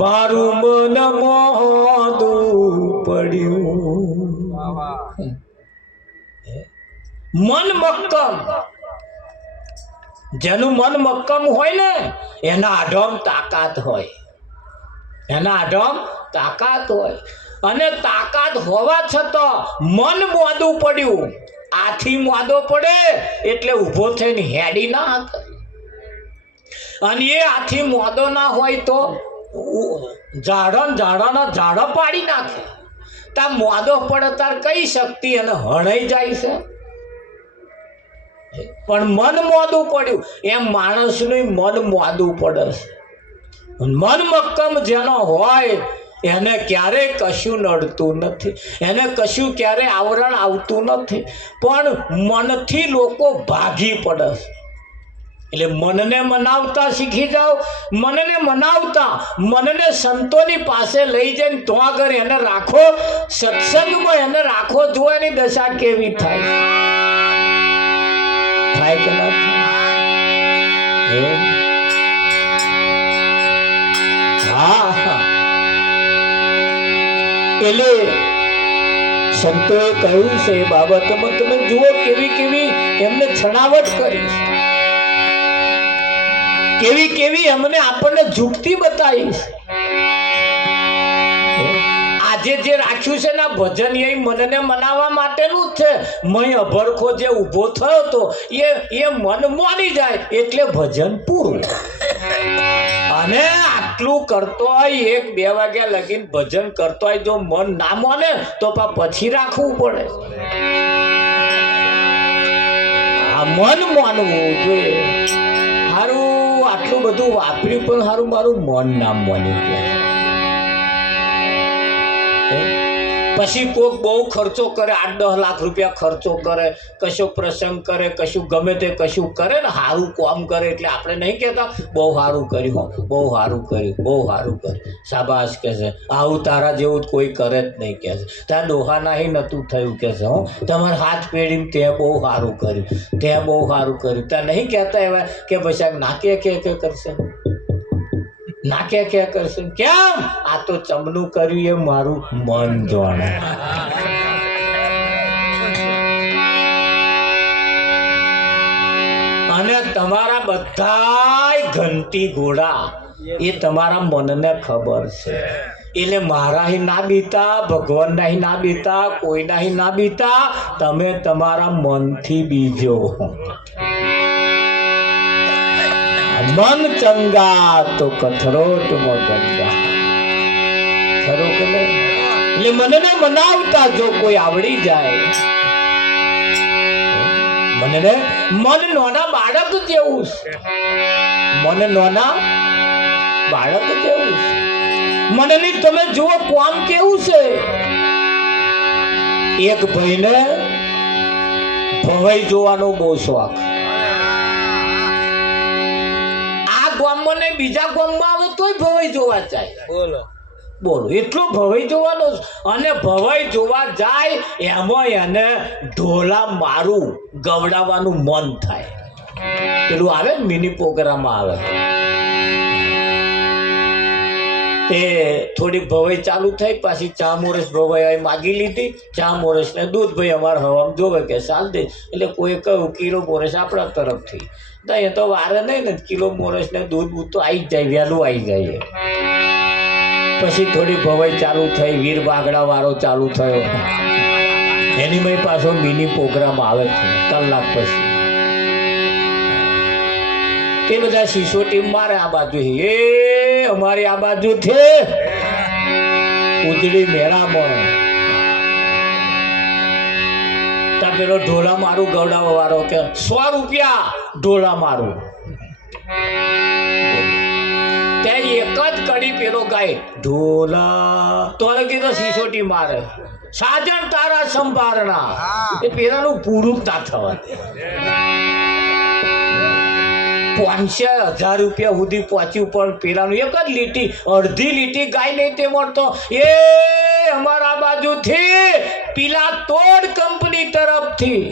મારું મન મોદું પડ્યું. મન મક્કમ, જેનું મન મક્કમ હોય ને એના આઢમ તાકાત હોય, એના આઢમ તાકાત હોય. અને તાકાત હોવા છતાં મન મોદું પડ્યું. આથી મોદો પડે એટલે ઊભો થઈને હેડી ના હતા. અને એ આથી મોદો ના હોય તો ઝાડા પાડી નાખે. તાર મોદો પડે તાર કઈ શક્તિ અને હણાઈ જાય છે. પણ મન મોદું પડ્યું એમ માણસનું મન મોદું પડે છે. મન મક્કમ જેનો હોય એને ક્યારેય કશું નડતું નથી, એને કશું ક્યારેય આવરણ આવતું નથી. પણ મનથી લોકો ભાગી પડે છે. એટલે મનને મનાવતા શીખી જાઓ. મનને મનાવતા મનને સંતોની પાસે લઈ જઈને તો આગળ એને રાખો, સત્સંગમાં એને રાખો. જો એની દશા કેવી થાય કે ના થાય? હા, એટલે સંતોએ કહ્યું છે એ બાબતમાં તમે જુઓ કેવી કેવી એમને છણાવટ કરી, કેવી કેવી એમને આપણને ઝૂકતી બતાવી. આજે જે રાખ્યું છે ને ભજન એ મનને મનાવવા માટેનું જ છે. મય અભરખો જે ઊભો થયો તો એ મન મોની જાય એટલે ભજન પૂરું. અને આટલું કરતો હોય 1-2 વાગ્યા લગીને ભજન કરતો હોય, જો મન ના મોને તો પછી રાખવું પડે. આ મન માનવું જોઈએ. હારું આટલું બધું વાપર્યું પણ હારું મારું મન નામ માન્યું કે પછી કોક બહુ ખર્ચો કરે, 8-10 લાખ રૂપિયા ખર્ચો કરે, કશો પ્રસંગ કરે, કશું ગમે તે કશું કરે ને સારું કામ કરે એટલે આપણે નહીં કહેતા બહુ સારું કર્યું, બહુ સારું કર્યું, બહુ સારું કર્યું, શાબાશ કહે છે. આવું તારા જેવું કોઈ કરે જ નહીં કહે છે. ત્યાં ડોહા નાહી નહોતું થયું કહે છે. તમારે હાથ પેઢીને તે બહુ સારું કર્યું, તે બહુ સારું કર્યું. ત્યાં નહીં કહેતા એવા કે પછી નાકે કે કરશે, નાકે કે કરશે. કેમ? આ તો ચમનું કર્યું એ મારું મન જાણે. અને તમારા બધાય ઘંટી ઘોડા એ તમારા મનને ખબર છે. એટલે મારા ના બીતા, ભગવાનના ના બીતા, કોઈના ના બીતા, તમે તમારા મનથી બીજો. મન ચંગા તો કથરોટમાં ગંગા. ખરું કે નહીં? એટલે મનને મનાવતા જો કોઈ આવડી જાય, મનને મન નાના બાળક જેવું છે. મન નાના બાળક જેવું છે. મનની તમે જુઓ કોમ કેવું છે. એક ભાઈને ભવાઈ જોવાનો બહુ શોખ. ગામમાં નહીં બીજા ગામમાં આવે તોય ભવાઈ જોવા જાય. બોલો બોલો એટલો ભવાઈ જોવાનો. અને ભવાઈ જોવા જાય એમાં એને ઢોલા મારું ગવડાવવાનું મન થાય. પેલું આવે ને મિની પ્રોગ્રામ આવે તે થોડીક ભવાઈ ચાલુ થઈ, પાછી ચા મોરસ ભવાઈ માગી લીધી. ચા મોરસ ને દૂધ ભાઈ અમારે હવામાં જોવે કે ચાલ દે. એટલે કોઈ કહ્યું કિલો મોરસ આપણા તરફથી. એ તો વારે નહીં ને, કિલો મોરસ ને દૂધ તો આવી જ જાય, વહેલું આવી જાય. પછી થોડી ભવાઈ ચાલુ થઈ, વીર બાગડા વાળો ચાલુ થયો. એની મેં પાછો મિની પ્રોગ્રામ આવે છે કલાક પછી. તે બધા સિસોટી મારે આ બાજુ, એ અમારી આ બાજુ છે ઉજળી મેળામાં. પેલો ઢોલા મારું ગવડાવવા વાળો કે 100 રૂપિયા ઢોલા મારું. ત્યાં એક જ કડી પેલો ગાય ઢોલા તો કીધો સિસોટી મારે. સાજણ તારા સંભારણા. એ પેલાનું પૂરું ના થવા. 500,000 રૂપિયા સુધી પહોંચ્યું પણ પેલાનું એક જ લીટી, અડધી લીટી ગાય નહીં તે મળતો. એ અમારા બાજુથી પીલા તોડ કંપની તરફથી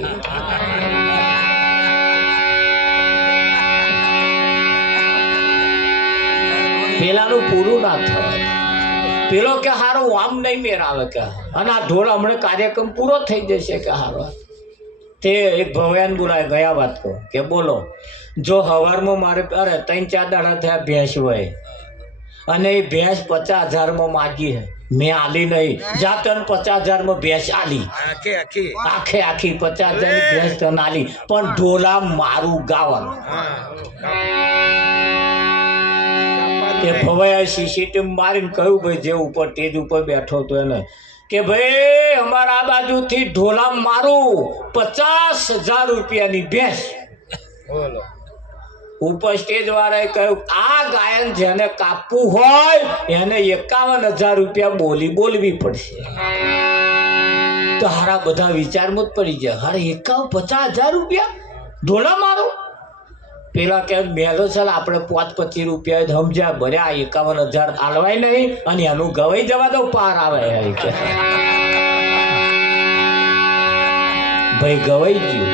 પેલાનું પૂરું ના થવાય. પેલો કે હારું આમ નહીં મેર આવે કે, અને આ ઢોલ હમણાં કાર્યક્રમ પૂરો થઈ જશે કે હારો. તે એક ભગવાન બોલાય ગયા વાત કહો કે બોલો, જો હવારમાં મારે અરે 3-4 દાડા થયા ભેંસ હોય અને એ ભેંસ 50,000 માગી હે, મેં આલી નહીં, જા તને 50,000 ભેંસ આલી, આખે આખી 50,000 ભેંસ તને આલી, પણ ઢોલા મારું ગાવાનું. એ ભવાયા સીસીટીવી મારીને કહ્યું ભાઈ જે ઉપર સ્ટેજ ઉપર બેઠો હતો એને કે ભાઈ અમારા આ બાજુથી ઢોલા મારું 50,000 રૂપિયાની ભેંસ. ઉપર સ્ટેજ વાળાએ કહ્યું આ ગાયન જેને કાપવું હોય એને 51,000 રૂપિયા બોલવી પડશે. તો હારા બધા વિચારમાં જ પડી જાય, હારે 50,000 રૂપિયા ઢોલા મારો. પેલા કે મેલો ચાલ આપણે 25 રૂપિયા સમજ્યા ભર્યા, 51,000 આલવાય નહીં અને એનું ગવાઈ જવા દો પાર આવે કે ભાઈ ગવાઈ ગયું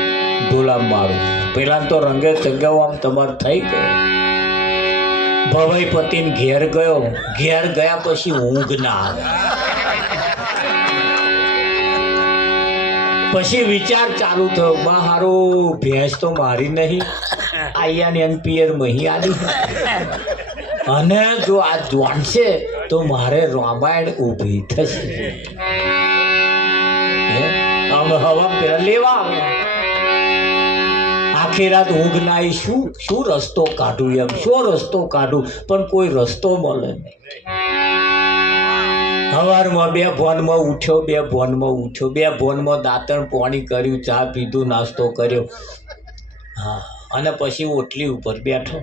ઢોલા મારું. પેલા તો રંગે ચગાવ આમ તમારે થઈ ગયો. ભવાઈ પતિને ઘેર ગયો, ઘેર ગયા પછી ઊંઘ ના આવે. પછી વિચાર ચાલુ થયો, બા હારું ભેંસ તો મારી નહીં, આયાને એનપીએર મહી આલી, અને જો આ જોણશે તો મારે રામાયણ ઊભી થશે. અમે હવા પેલા લેવા આવે, આખી રાત ઊંઘ ના આવી, શું રસ્તો કાઢું, એમ શું રસ્તો કાઢું, પણ કોઈ રસ્તો મળે નહીં. સવારમાં 2 ભોનમાં ઉઠ્યો, 2 ભોનમાં ઉઠ્યો, 2 ભોનમાં દાંતણ પાણી કર્યું, ચા પીધું, નાસ્તો કર્યો, હા, અને પછી ઓટલી ઉપર બેઠો.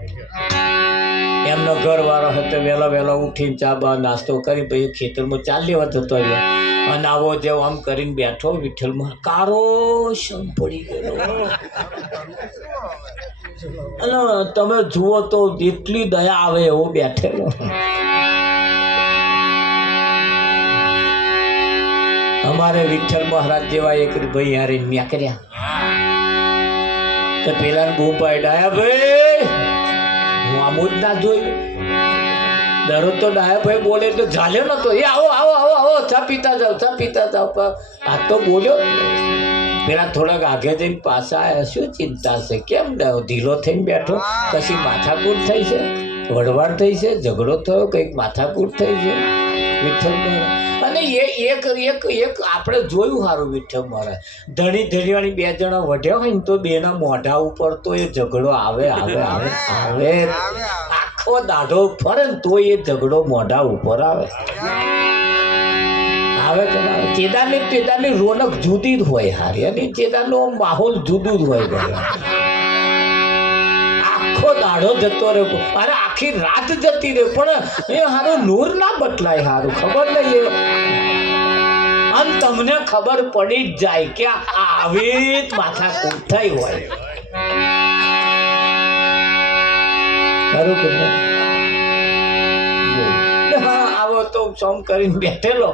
એમનો ઘરવાળો હતો, વહેલા ઉઠીને ચા બા નાસ્તો કરી પછી ખેતરમાં ચાલ લેવા જતો રહ્યો, અને આવો જેવો આમ કરીને બેઠો, વિઠ્ઠલમાં કારો શમ પડી ગયો. અને તમે જુઓ તો એટલી દયા આવે એવો બેઠેલો. અમારે વિઠ્ઠલ મહારાજ જેવા એક ભાઈ યારે ન્યા કર્યા તો પેલા બૂમ પાડ્યા, ભાઈ હું આમ જ ના જોયું. દરરોજ તો ડાયા ભાઈ બોલે તો ઝાલ્યો નતો, એ આવો આવો આવો આવો ચા પીતા જાવ, ચા પીતા જાવ. આ તો બોલ્યો. પેલા થોડાક આગે જઈને પાછા આવ્યા, શું ચિંતા છે, કેમ ઢીલો થઈને બેઠો, કશી માથાકૂટ થઈ છે, વડવાડ થઈ છે, ઝઘડો થયો, કંઈક માથાકૂટ થઈ છે. વિઠ્ઠલ અને એક આપણે જોયું સારું, વિઠ્ઠલ મહારાજ ધણી ધણીવાળી 2 જણા વઢ્યા હોય ને તો બેના મોઢા ઉપર તો એ ઝઘડો આવે. આખો દાઢો ફરે ને તો એ ઝઘડો મોઢા ઉપર આવે કે ના. ચેદારની રોનક જુદી જ હોય હારી, અને ચેદારનો માહોલ જુદું જ હોય. આખો દાઢો જતો રહ્યો, અરે આખી રાત જતી રહે, પણ એ હારું નૂર ના બદલાય, હારું ખબર નહીં. અને તમને ખબર પડી જ જાય કે આવી માથાકૂટ થઈ હોય. ખરું કે આવો તો સમ કરીને બેઠેલો,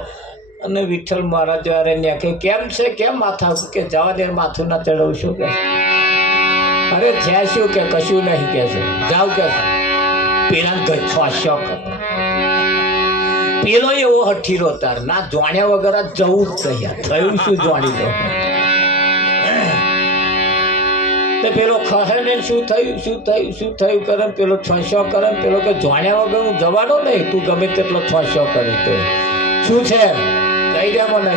અને વિઠ્ઠલ મહારાજ ને કે કેમ છે, કેમ માથા, કે જવા દે, માથું ના ચડાવશું કે. અરે છે શું કે કશું નહીં કે છે, જાવ કે. પેલા ગચ્છો શોખ, પેલો એવો હઠીરો તાર ના જોણ્યા વગર જવું જ તૈયાર થયું. શું જોણી દો તો પેલો ખહે ને શું થયું કરે, પેલો છસો કરે, પેલો કે જોણ્યા વગર હું જવાનો નહીં, તું ગમે તેટલો છસો કરી તો શું છે કહી દે મને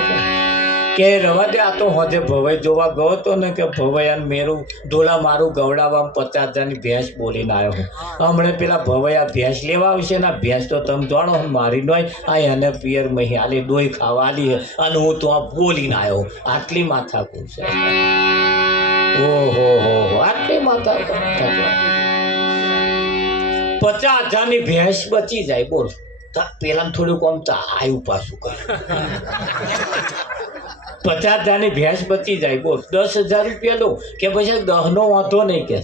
કે રવા દે. આ તો હોજે ભવાઈ જોવા ગયો હતો ને કે ભવૈયાને મેરું ઢોલા મારું ગવડાવવામાં 50,000ની ભેંસ બોલીને આવ્યો હું. હમણાં પેલા ભવૈયા ભેંસ લેવા આવશે ને, ભેંસ તો તમે જાણો મારી નોય, આ એને પિયર મહી આલી, દોઈ ખાવા આલી, અને હું તો આ બોલીને આવ્યો. આટલી માથાકૂટ છે. ઓહો આટલી માથાકૂટ. 50,000ની ભેંસ બચી જાય, બોલ. પેલા થોડુંક આમ તો આવ્યું પાછું કરે. 50,000ની ભેંસ બચી જાય, બોલ. 10,000 રૂપિયા લો કે પછી 10નો વાંધો નહીં કે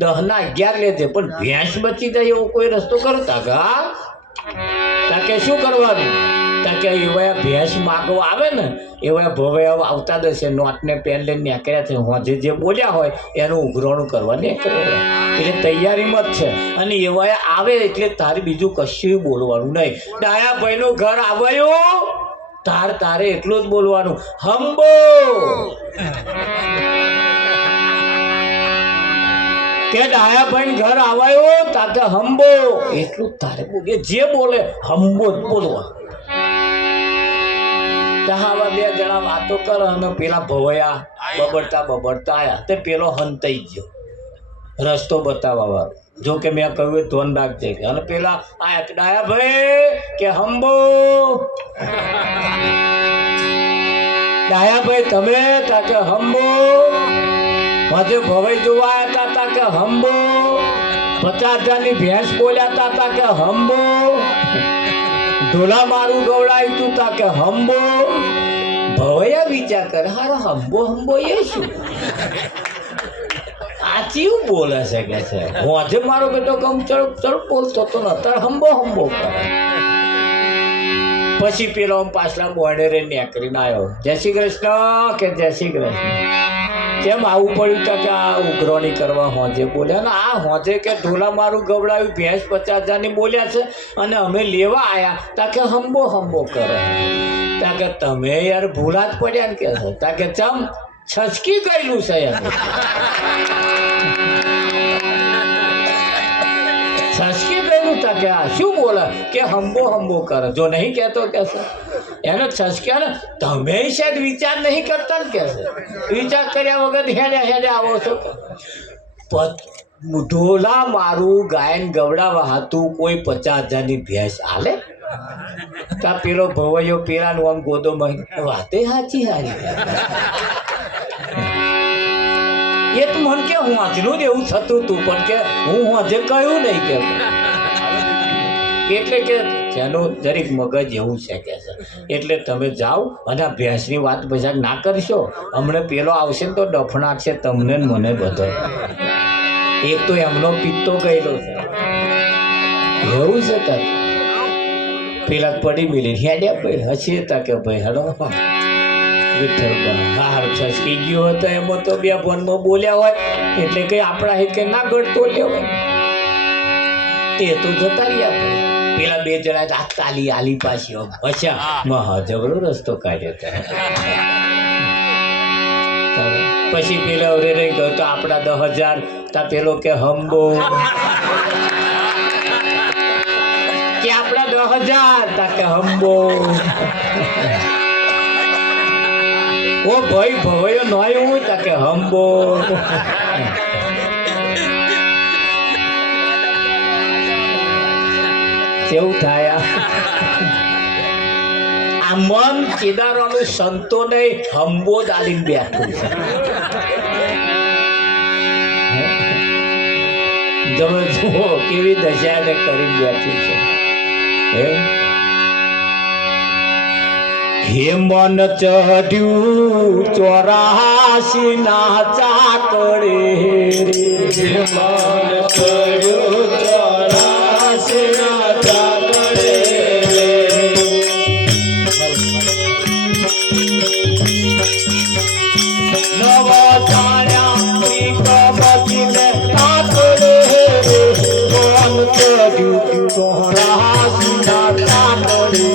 10ના 11 લેજે, પણ ભેંસ બચી જાય એવો કોઈ રસ્તો કરતા કે શું કરવાનું? કે એવા ભેંસ માગવા આવે ને એવા ભવૈયા આવતા જશે નોટને પેન લઈને નીકળ્યા છે હોજે જે બોલ્યા હોય એનું ઉઘરાણું કરવા નીકળે એટલે તૈયારીમાં જ છે અને એવા આવે એટલે તારે બીજું કશું બોલવાનું નહીં ડાયાભાઈનું ઘર આવ્યું તારે એટલું જ બોલવાનું હંબો કે ડાયાભાઈ ઘર આવ્યો તાકે હંબો એટલું તારે બોલે જે બોલે હંબો જ બોલવાનું આવા બે જણા વાતો કરે અને પેલા ભવયા બબડતા આયા તે પેલો હંતાઈ ગયો રસ્તો બતાવવા વાળો જો કે મેં કહ્યું ધોન રાખજે અને પેલા આયા ડાયા ભાઈ કે હંબો ડાયા ભાઈ તમે તાકે હંબો હજે ભવાઈ જોવા આવ્યા હતા તાકે હંબો 50,000ની ભેંસ બોલ્યા હતા તાકે હંબો ઢોલા મારું ગવડાવ્યું તું તાકે હંબો ભવૈયા વિચાર કરે હારા હંબો એ શું આ ચીવું બોલે છે કે છે હું આજે મારો બેટો કમ ચડપ બોલતો તો ને અત્યારે હંબો કરે પછી પેલો પાછલા બોર્ડરે નીકળીને આવ્યો જય શ્રી કૃષ્ણ કે જય શ્રી કૃષ્ણ કેમ આવું પડ્યું તા કે આ ઉઘરાણી કરવા હોજે બોલ્યા ને આ હોજે કે ઢોલા મારું ગવડાવ્યું ભેંસ 50,000ની બોલ્યા છે અને અમે લેવા આવ્યા તાકે હંબો કરે તાકે તમે યાર ભૂલા જ પડ્યા ને કે છે તાકે ચમ છસકી ગયેલું છે એમ છસકી ગયેલું તાકે આ શું બોલે કે હંબો કરે જો નહીં કહેતો કે છે એને છસક્યા ને તમે શાયદ વિચાર નહીં કરતા ને કે છે વિચાર કર્યા વગર હેડે આવો છો ઢોલા મારું ગાયન ગવડાવા હતું કોઈ 50,000ની ભેંસ હાલે તા પેલો ભવૈયો પેલાનું આમ ગોદો વાતે સાચી હારી એ તો મને કે હું આજનું જ એવું થતું હતું પણ કે હું આજે કહ્યું નહીં કે એટલે કે જેનું દરેક મગજ એવું છે કે છે એટલે તમે જાઓ અને આ ભેંસની વાત બધા ના કરશો હમણાં પેલો આવશે ને તો ડફણા છે તમને ને મને બધો એક તો એમનો પિત્તો ગયેલો છે એવું છે તાર પેલા પડી મિલી હેડ્યા ભાઈ હસી હતા કે ભાઈ હેલો વિઠ્ઠલ હાર છસકી ગયો હતો એમાં તો બે ફોનમાં બોલ્યા હોય એટલે કઈ આપણા હિત કે ના ગળતો લેવાય એ તો જતા રહ્યા પેલા બે જણા હાથ તાલી આલી પાછી અચ્છા મહા જબરો રસ્તો કાઢ્યો પછી પેલા અરે રહી ગયો તો આપણા 10,000 તા પેલો કે હંબો કે આપણા 10,000 તા કે હંબો ઓ ભાઈ ભવૈયો નોય હું તા કે હંબો કેવું થાય આ મન કેદારોનું સંતોને હંબો દાલીને બેઠું છે તમે જુઓ કેવી દશાને કરી બેઠી છે હે મન ચઢ્યું 84 ના ચાકડે હે મન ચઢ્યું 84 ના ચાકડે નવ તાળ્યા કબજીને કાકડે મન ચઢ્યું 84 ના ચાકડે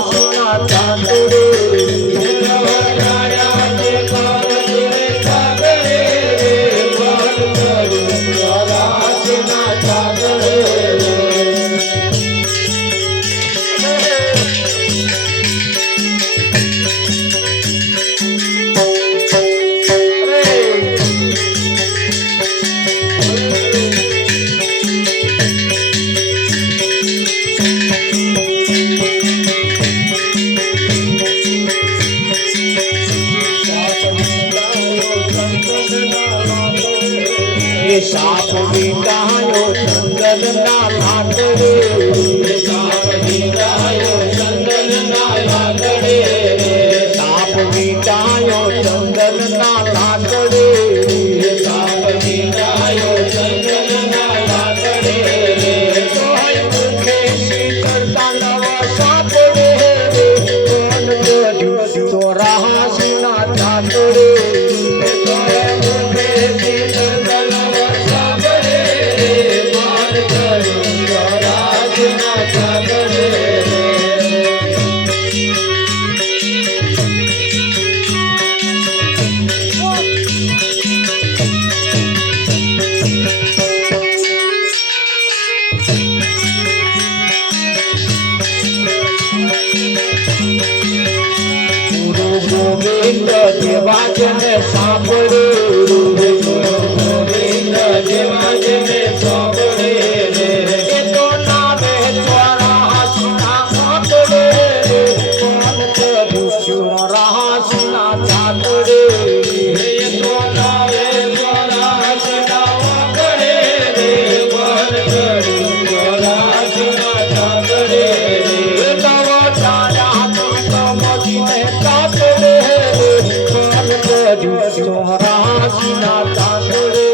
રાસના ચાંદડે સાપ વીંટાયો ચંદનના લાકડે સાપ વીંટાયો ચંદનના લાકડે સાપ વીંટાયો ચંદનના લાકડે સાપ વીંટાયો ચંદનના લાકડે તોય મુખે શીતળતા નવા સાપડે કોણ કર્યું ચોરાસીના ચાંદડે ગોવિંદ દેવાજને સાંભળે ગોવિંદ દેવાજને સાંભળે એ તો નામે ચોરાસના સાંભળે કોણ કર્યું ચોરાસના ચાંદડે એ તો નામે ચોરાસના સાંભળે કોણ કર્યું ચોરાસના ચાંદડે ચોરાસીના ચાંદડે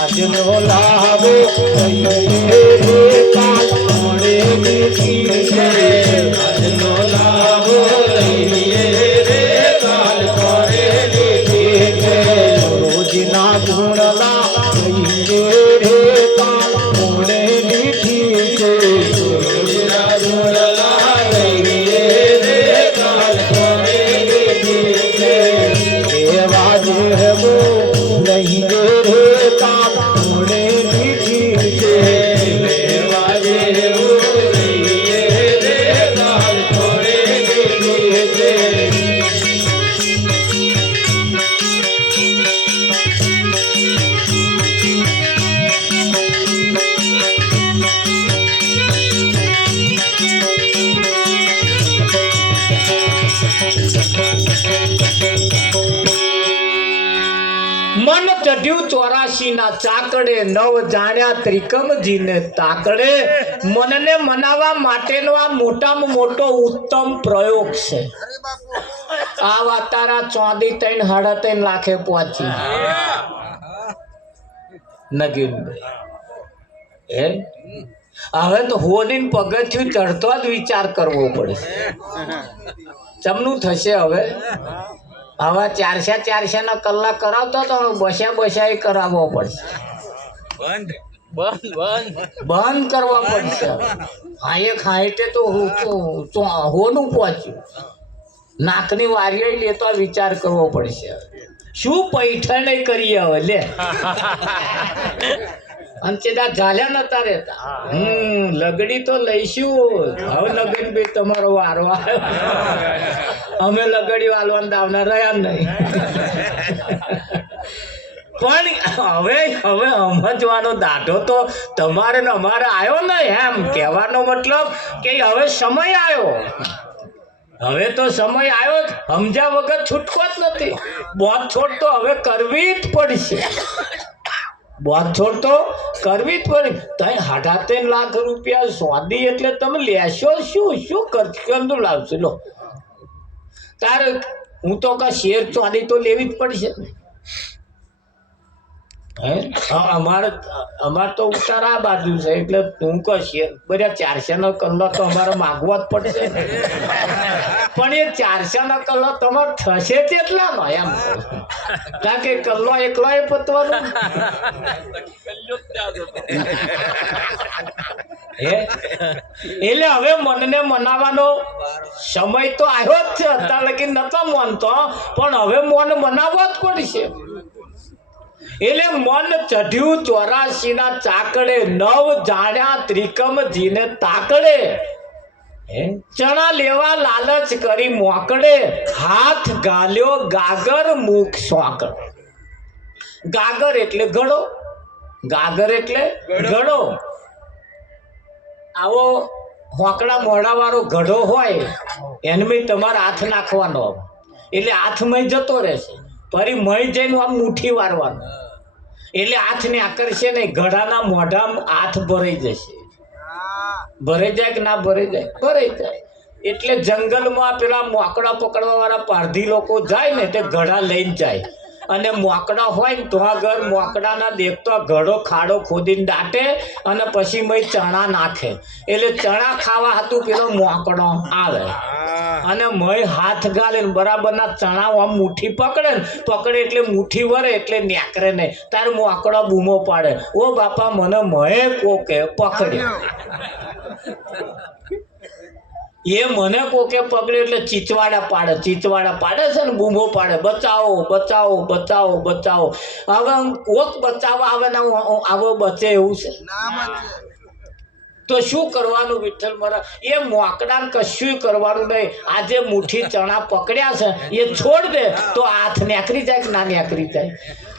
આજનો લાવો કાલ મળે આજનો લાવો લઈએ રે કાલ કરે રોજના ગુણલા લઈએ રે કાલ મળે લીધી છે રોજના ગુણલા લઈએ રે કાલ કરે લીધી છે એવા જેવો નહીં રે કાલ મળે લીધી છે એવા જેવો લઈએ રે કાલ મળે લીધી છે મન ચઢ્યું 84 ના ચાકડે નવ જાણ્યા ત્રિકમજીને તાકડે મનને મનાવવા માટેનો આ મોટામાં મોટો ઉત્તમ પ્રયોગ છે આ વાતારા 34 3.5 લાખે પહોંચી નગીનભાઈ એમ હવે તો હોલીન પગથિયું ચડતો જ વિચાર કરવો પડે ચમનું થશે હવે હવે 400 ના કલાક કરાવતો તો બસ્યા કરાવવો પડશે બંધ કરવા પડશે હાઈટે તો હોનું પહોંચ્યું નાકની વારીએ લેતો વિચાર કરવો પડશે શું પૈઠણ કરીએ હવે લે અને સીધા ઝાલ્યા નતા રહેતા લગડી તો લઈશું હવે લગન બી તમારો વારો આવ્યો અમે લગડી વાલવાના દાવના રહ્યા નહીં પણ હવે સમજવાનો દાઢો તો તમારે ને અમારે આવ્યો ને એમ કહેવાનો મતલબ કે હવે સમય આવ્યો હવે તો સમય આવ્યો સમજ્યા વગર છૂટકો જ નથી બોધ છોડ તો હવે કરવી જ પડશે બાંધછોડ તો કરવી જ પડે. તઈ 3.5 લાખ રૂપિયા સોદી એટલે તમે લેશો શું કેમ લાવશો? લો તારે હું તો કા શેર ચોદી તો લેવી જ પડશે. હે અમારે તો ઉતાર આ બાજુ છે એટલે હું કહું શેર બધા 400 કલ્લો તો અમારે માગવા જ પડશે. પણ એ 400 કલ્લો તમારે થશે કેટલાનો એમ? કારણ કે કલ્લો એકલો એ પતવાનો. એટલે હવે મનને મનાવાનો સમય તો આવ્યો જ છે. અત્યારે લગી નતો માનતો પણ હવે મન મનાવવો જ પડશે. એટલે મન ચઢ્યું 84 ના ચાકડે, 9 જાણ્યા ત્રિકમજીને તાકડે. ચણા લેવા લાલચ કરી મોકડે, હાથ ગાલ્યો ગાગર મુખ સોકડ. ગાગર એટલે ઘડો, ગાગર એટલે ઘડો. આવો હોકડા મોઢા વાળો ઘડો હોય એનમાં તમારે હાથ નાખવાનો એટલે હાથમાં જતો રહેશે. ફરી મય જઈને આમ મુઠ્ઠી વારવાનું એટલે હાથને આકર્ષે નહીં. ઘડાના મોઢામાં હાથ ભરાઈ જશે. ભરાઈ જાય કે ના ભરાઈ જાય? ભરાઈ જાય. એટલે જંગલમાં પેલા મોકડા પકડવા વાળા પારધી લોકો જાય ને તે ઘડા લઈને જાય અને મોકડા હોય ને તો આગળ મોકડાના દેખતો ઘડો ખાડો ખોદીને દાટે અને પછી મય ચણા નાખે. એટલે ચણા ખાવા હતું પેલો મોકડો આવે અને મય હાથ ગાલે ને બરાબરના ચણા આમ મુઠ્ઠી પકડે એટલે મુઠ્ઠી વરે એટલે નેકરે નહીં. તારે મોકડો બૂમો પાડે, ઓ બાપા મને મય કોકે પકડ્યો. એ મને કોકે પકડ્યો એટલે ચીચવાડા પાડે છે ને બૂમો પાડે, બચાવો બચાવો બચાવો બચાવો. હવે કોક બચાવવા આવે ને આવો બચે એવું છે? તો શું કરવાનું વિઠ્ઠલ મારા? એ મોકડાને કશું કરવાનું નહીં. આજે મુઠ્ઠી ચણા પકડ્યા છે એ છોડ દે તો હાથ નેકરી જાય કે ના નેકરી જાય?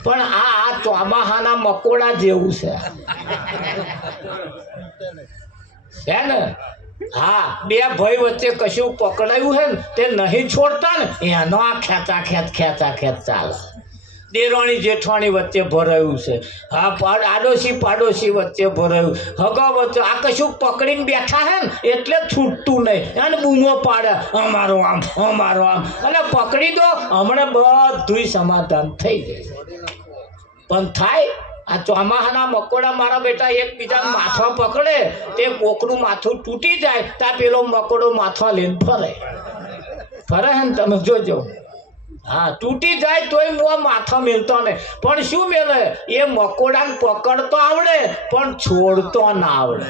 પણ આ ચોમાહાના મકોડા જેવું છે ને? હા, બે ભાઈ વચ્ચે કશું પકડાયું છે ને તે નહીં છોડતા ને એનો આ ખેંચા ખેંચ ચાલે. દેરાણી જેઠાણી વચ્ચે ભરાયું છે. હા, આડોશી પાડોશી વચ્ચે ભરાયું, હગા વચ્ચે આ કશું પકડીને બેઠા હે ને એટલે છૂટતું નહીં અને બૂમો પાડે અમારો આમ અને પકડી દો હમણાં બધું સમાધાન થઈ જાય. પણ થાય આ ચોમાહાના મકોડા મારા બેટા એકબીજા માથા પકડે તે કોકનું માથું તૂટી જાય ત્યાં પેલો મકોડો માથા લઈને ફરે હે ને તમે જોજો. હા, તૂટી જાય તોય હું માથા મેલતો નહીં. પણ શું મેલે? એ મકોડાને પકડતો આવડે પણ છોડતો ના આવડે.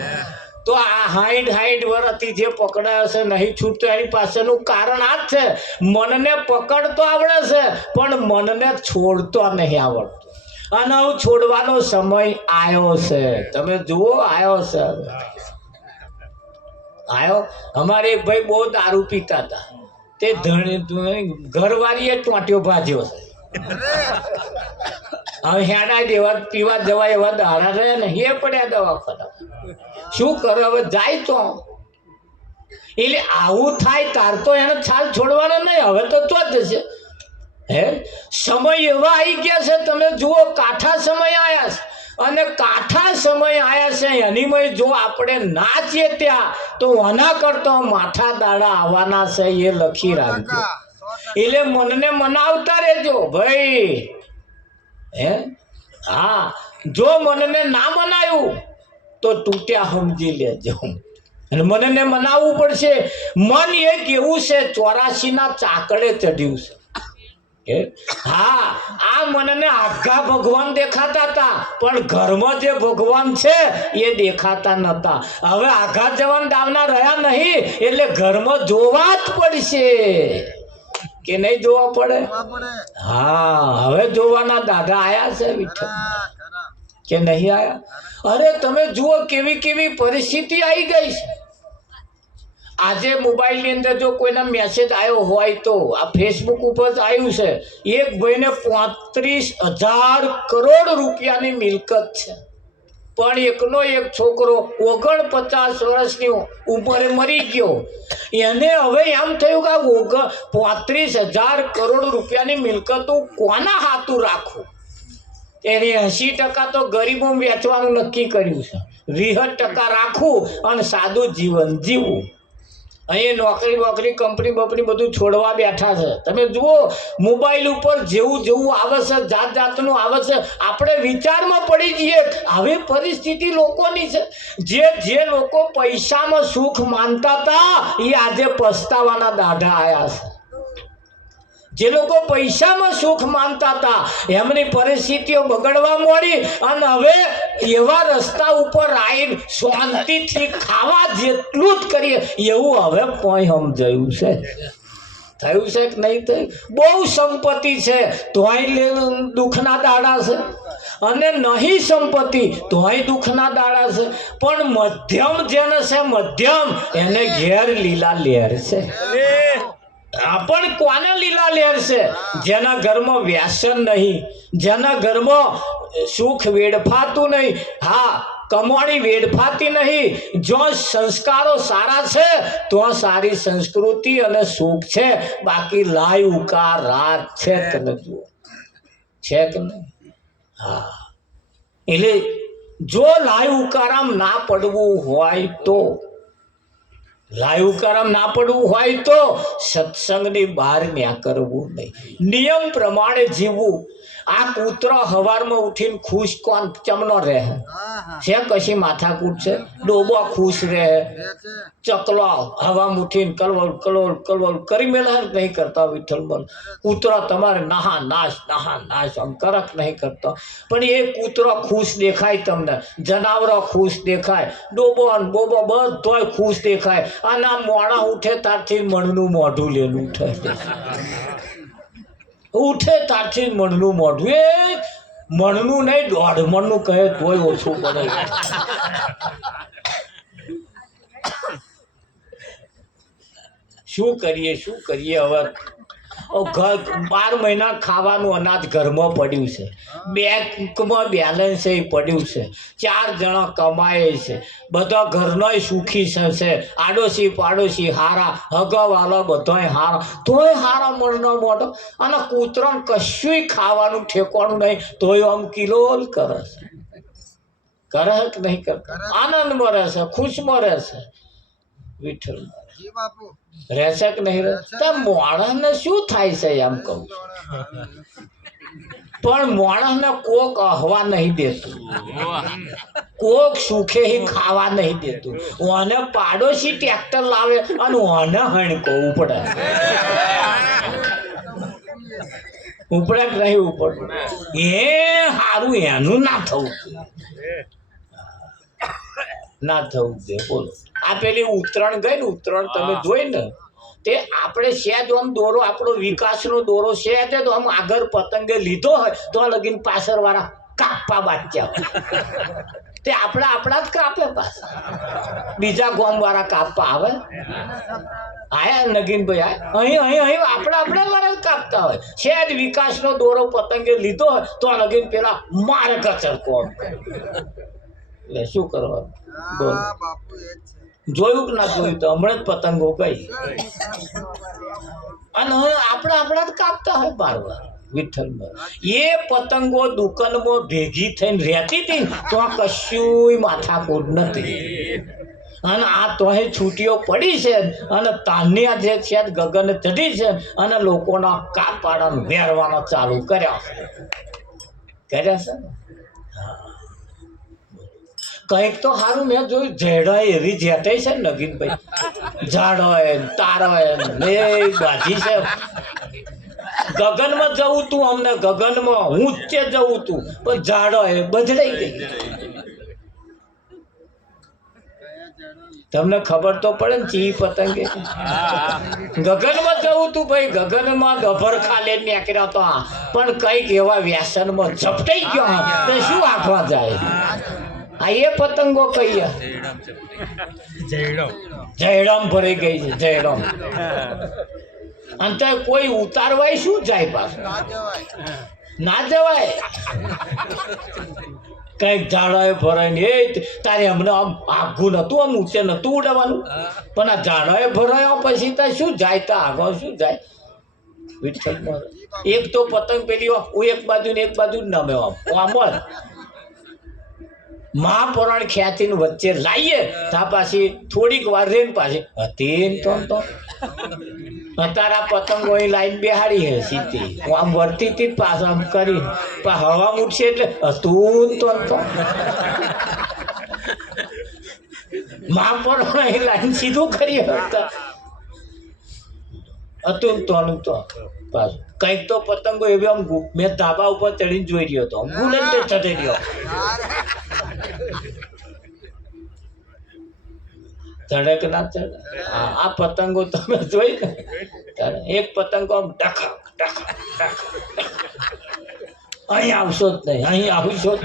તો આ 60 વર્ષથી જે પકડાયો છે નહીં છૂટતો એની પાસેનું કારણ આ જ છે. મનને પકડતો આવડે છે પણ મનને છોડતો નહીં આવડતો. અને હું છોડવાનો સમય આવ્યો છે. તમે જુઓ આવ્યો છે. અમારે એક ભાઈ બહુ દારૂ પીતા હતા. તે ઘરવાળીએ ટોંટ્યો ભાજ્યો છે. હવે હેડા દેવા પીવા જવા એવા દાડા રહ્યા ને એ પડ્યા દવાખાના. શું કરે હવે? જાય તો એટલે આવું થાય તાર તો એને છાલ છોડવાનો નહીં. હવે તો તો જ જશે. હે, સમય એવા આવી ગયા છે. તમે જુઓ કાઠા સમય આવ્યા છે અને કાઠા સમય આવ્યા છે એનીમય જો આપણે ના ચેત્યા તો આના કરતા માથા દાડા આવવાના છે. એ લખી રાખજો. એટલે મનને મનાવતા રહેજો ભાઈ. હે, હા, જો મનને ના મનાયું તો તૂટ્યા સમજી લેજો. અને મનને મનાવવું પડશે. મન એક એવું છે 84 ના ચાકડે ચડ્યું છે. હા, આ મનને આખા ભગવાન દેખાતા હતા પણ ઘરમાં જે ભગવાન છે એ દેખાતા નતા. હવે આઘાત જવાન દાવના રહ્યા નહીં એટલે ઘરમાં જોવા જ પડશે કે નહીં જોવા પડે? હા, હવે જોવાના દાદા આયા છે વિઠ્ઠલ કે નહીં આયા? અરે તમે જુઓ કેવી પરિસ્થિતિ આવી ગઈ છે. આજે મોબાઈલની અંદર જો કોઈના મેસેજ આવ્યો હોય તો આ ફેસબુક ઉપર આવ્યું છે. એક ભાઈને 35,000 કરોડ રૂપિયાની મિલકત છે પણ એકનો એક છોકરો 49 વર્ષની ઉંમરે મરી ગયો. એને હવે એમ થયું કે 35,000 કરોડ રૂપિયાની મિલકત કોના હાથું રાખવું? એને 80% તો ગરીબો વેચવાનું નક્કી કર્યું છે, 20% રાખવું અને સાદું જીવન જીવવું. અહીં નોકરી કંપની બપની બધું છોડવા બેઠા છે. તમે જુઓ મોબાઈલ ઉપર જેવું જેવું આવે છે, જાત જાતનું આવે છે, આપણે વિચારમાં પડી જઈએ. આવી પરિસ્થિતિ લોકોની છે. જે લોકો પૈસામાં સુખ માનતા હતા એ આજે પસ્તાવાના દાઢા આવ્યા છે. જે લોકો પૈસામાં સુખ માનતા હતા એમની પરિસ્થિતિઓ બગડવા માંડી અને હવે એવા રસ્તા ઉપર આવીને શાંતિથી ખાવા જેટલું જ કરીએ એવું હવે કોઈ સમજાયું છે. થયું છે કે નહીં થયું? બહુ સંપત્તિ છે તોય દુઃખના દાડા છે, અને નહીં સંપત્તિ તોય દુઃખના દાડા છે. પણ મધ્યમ જેને છે, મધ્યમ એને ઘેર લીલા લહેર છે. પણ કોને લીલા લહેર છે? જેના ઘરમાં વ્યસન નહીં, જેના ઘરમાં સુખ વેડફાતું નહીં, હા કમાણી વેડફાતી નહીં. જો સંસ્કારો સારા છે તો સારી સંસ્કૃતિ અને સુખ છે. બાકી લાય ઉકાર રાત છે. તમે જુઓ છે કે નહીં? હા, એટલે જો લાય ઉકારામ ના પડવું હોય તો, લાય ઉકારામ ના પડવું હોય તો સત્સંગની બહાર ન્યા કરવું નહીં, નિયમ પ્રમાણે જીવવું. આ કૂતરો હવારમાં ઉઠીને ખુશ કોણ ચમનો રહે છે? કશી માથાકૂટ છે? ડોબો ખુશ રહે, ચકલો હવામાં ઉઠીને કલવલ કલવલ કલવલ કરી મેળા નહીં કરતા. વિઠ્ઠલ કૂતરો તમારે નહા નાશ આમ કરક નહીં કરતો. પણ એ કૂતરો ખુશ દેખાય તમને, જનાવરો ખુશ દેખાય, ડોબો અને બોબો બધોય ખુશ દેખાય. અને આ મોડા ઉઠે ત્યારથી મણનું મોઢું લેલું ઉઠે ત્યારથી મણનું મોઢું. એ મણનું નહીં, 1.5 મણનું કહે તોય ઓછું પડે. શું કરીએ હવે? 12 મહિના ખાવાનું અનાજ ઘરમાં પડ્યું છે, બેંકમાં બેલેન્સ પડ્યું છે, 4 જણા કમાય છે, બધા ઘરનો સુખી છે, આડોશી પાડોશી હારા, હગાવાલા બધાય હારા, તોય હારા મણનો મોઢો. અને કૂતરાને કશું ખાવાનું ઠેકવાનું નહીં તોય આમ કિલોલ કરે છે. કરે કે નહીં કરતા? આનંદમાં રહેશે, ખુશમાં રહેશે. વિઠ્ઠલ રહેશે કે નહીં રહે? માણસને શું થાય છે એમ કહું છું. પણ માણસને કોક અહવા નહીં દેતું, કોક સુખે ખાવા નહીં દેતું. ઓને પાડોશી ટ્રેક્ટર લાવે અને ઓને હણકવું પડે. ઉપડે કે નહીં ઉપડતું? એ સારું એનું ના થવું જોઈએ. બોલો, આ પેલી ઉત્તરાયણ ગઈ ને, ઉત્તરાયણ તમે જોઈ ને, તે આપણે સહેજ આમ દોરો, આપણો વિકાસનો દોરો સહેજ તો આમ આગળ પતંગે લીધો હોય તો લગીને પાછળ વાળા કાપવા બાચ્યા તે આપણા જ કાપે, પાછા બીજા ગામ વાળા કાપવા આવે. આયા નગીનભાઈ અહીં આપણા વાળા કાપતા હોય. સહેજ વિકાસનો દોરો પતંગે લીધો હોય તો લગીને પેલા મારે કચર કોમ. એટલે શું કરવાનું? બોલ, જોયું કે ના જોયું? તો હમણાં જ પતંગો ગઈ અને હવે આપણા જ કાપતા હોય બારવાર. વિઠ્ઠલમાં એ પતંગો દુકાનમાં ભેગી થઈને રહેતી હતી તો આ કશું માથાકૂટ નથી. અને આ તોય છૂટીઓ પડી છે અને તાની આ જે છે ગગન ચઢી છે અને લોકોના કાપવાના વેરવાનો ચાલુ કર્યા છે. કંઈક તો સારું મેં જોયું, ઝેડા એવી જેટાઈ છે ને નગીનભાઈ, ઝાડ હોય તાર હોય એ બાજી છે. ગગનમાં જવું તું, અમને ગગનમાં ઊંચે જવું તું, પણ ઝાડ હોય બજડાઈ ગઈ. તમને ખબર તો પડે ને ચી પતંગે. ગગનમાં જવું તું ભાઈ, ગગનમાં ગભર ખાલે નીકળ્યો તો, પણ કઈક એવા વ્યસનમાં ઝપટાઈ ગયો તો શું આંખવા જાય. આ એ પતંગો કહીએ જયરામ ભરાઈ ગઈ છે, જયરામ. અને તો કોઈ ઉતારવાય શું જાય પાછું? ના જવાય. કઈક ઝાડાએ ભરાય ને એ તારે હમણાં આમ આઘું નતું, આમ ઊંચે નતું ઉડાવવાનું, પણ આ ઝાડાએ ભરાયા પછી તો શું જાય? તો આગળ શું જાય? વિઠ્ઠલ મહારાજ એક તો પતંગ પેલી હું એક બાજુ ને એક બાજુ નમે આમ જ મહાપુરાણ ખ્યાતિને વચ્ચે લાવીએ ત્યાં પાછી થોડીક વાર રહીને પાછી હતી તો અત્યારે આ પતંગો અહીં લાઈન બેહાડી હે સીધી હું આમ વર્તી હતી પાછું આમ કરી હવા મૂકશે એટલે હતું તો મહાપુરાણ અહીં લાઈન સીધું કરી હતું તો પાછું કંઈક તો પતંગો એવી આમ મેં ધાબા ઉપર ચડીને જોઈ રહ્યો હતો ગુલંદે ચડી રહ્યો ધડક ના ચડે આ પતંગો તમે જોઈ ને એક પતંગો આમ ડખા ડખા ડખા અહીં આવશો જ નહીં અહીં આવશો જ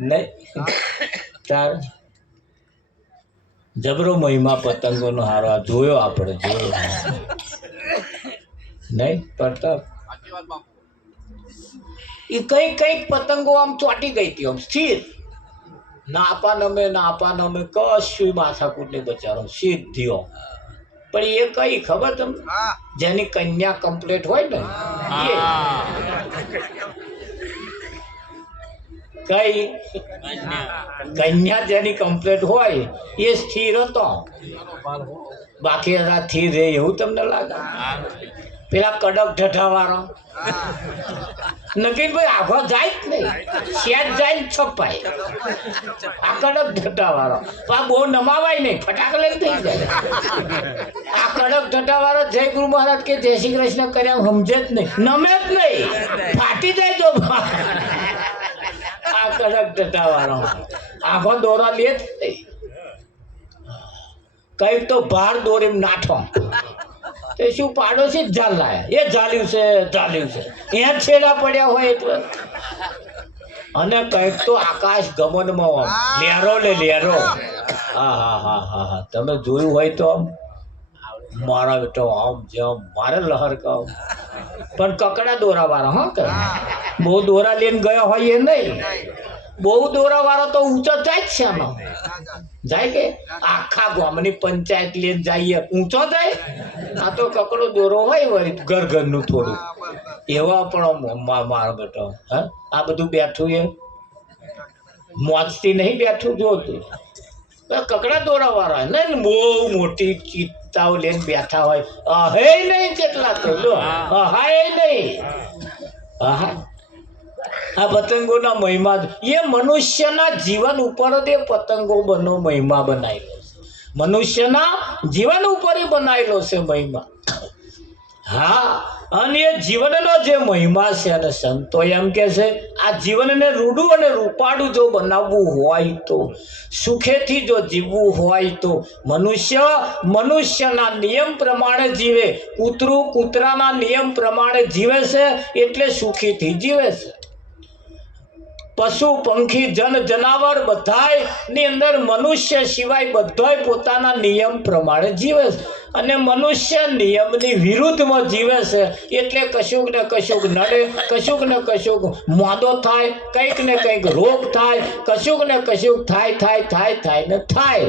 નહીં તાર જબરો મહિમા પતંગોનો હારો આ જોયો આપણે જોયો નહીં પડતા એ કઈક પતંગો આમ ચોંટી ગઈ હતી આમ સ્થિર ના આપા નમે કશું માથાકૂટ નહીં બચારો સીધ્યો પણ એ કઈ ખબર તમને જેની કન્યા કમ્પ્લીટ હોય ને કઈ કન્યા જેની કમ્પ્લીટ હોય એ સ્થિર હતો બાકી સ્થિર રહે એવું તમને લાગે પેલા કડક ઢઠાવાળો નકીનભાઈ આખો જાય જ નહીં શેજ જાય ને છપાય આ કડક ઢઠાવાળો તો આ બહુ નમાવાય નહીં ફટાક લઈને થઈ જાય આ કડક ઢઠાવાળો જય ગુરુ મહારાજ કે જય શ્રી કૃષ્ણ કર્યા સમજે જ નહીં નમે જ નહીં ફાટી જાય જો આ કડક ઢઠાવાળો આખો દોરા લે જ નહીં કઈક તો ભાર દોરી નાઠો તે શું પાડોશી જ જાલ લાયા એ ઝાલ્યું છે ત્યાં છેડા પડ્યા હોય એટલે અને કંઈક તો આકાશ ગમનમાં લેરો હા તમે જોયું હોય તો આમ મારા બેટો આમ જેમ મારે લહર કહું પણ કકડા દોરા વાળા હા કે બહુ દોરા લઈને ગયો હોય એ નહીં બહુ દોરા વાળો તો ઊંચો જાય જ છે આમાં જાય કે આખા ગામની પંચાયત લઈને જઈએ ઊંચો જાય આ તો કકડો દોરો હોય ઘરનું થોડું એવા પણ મારો બેટો હા આ બધું બેઠું એ મોજથી નહીં બેઠું જોતું કકડા દોરા વાળા ને બહુ મોટી ચિત્તાઓ લઈને બેઠા હોય હે નહીં કેટલા તો લો હાય નહીં હા આ પતંગોના મહિમા એ મનુષ્યના જીવન ઉપર જ એ પતંગો બનો મહિમા બનાવેલો છે મનુષ્યના જીવન ઉપર બનાવેલો છે મહિમા હા અને એ જીવનનો જે મહિમા છે અને સંતો એમ કે છે આ જીવનને રૂડું અને રૂપાળું જો બનાવવું હોય તો સુખેથી જો જીવવું હોય તો મનુષ્યના નિયમ પ્રમાણે જીવે કૂતરાના નિયમ પ્રમાણે જીવે છે એટલે સુખીથી જીવે છે પશુ પંખી જનાવર બધાય ની અંદર મનુષ્ય સિવાય બધાય પોતાના નિયમ પ્રમાણે જીવે છે અને મનુષ્ય નિયમની વિરુદ્ધમાં જીવે છે એટલે કશુંક ને કશુંક નડે કશુંક ને કશુંક મોદો થાય કંઈક ને કંઈક રોગ થાય કશુંક ને કશુંક થાય ને થાય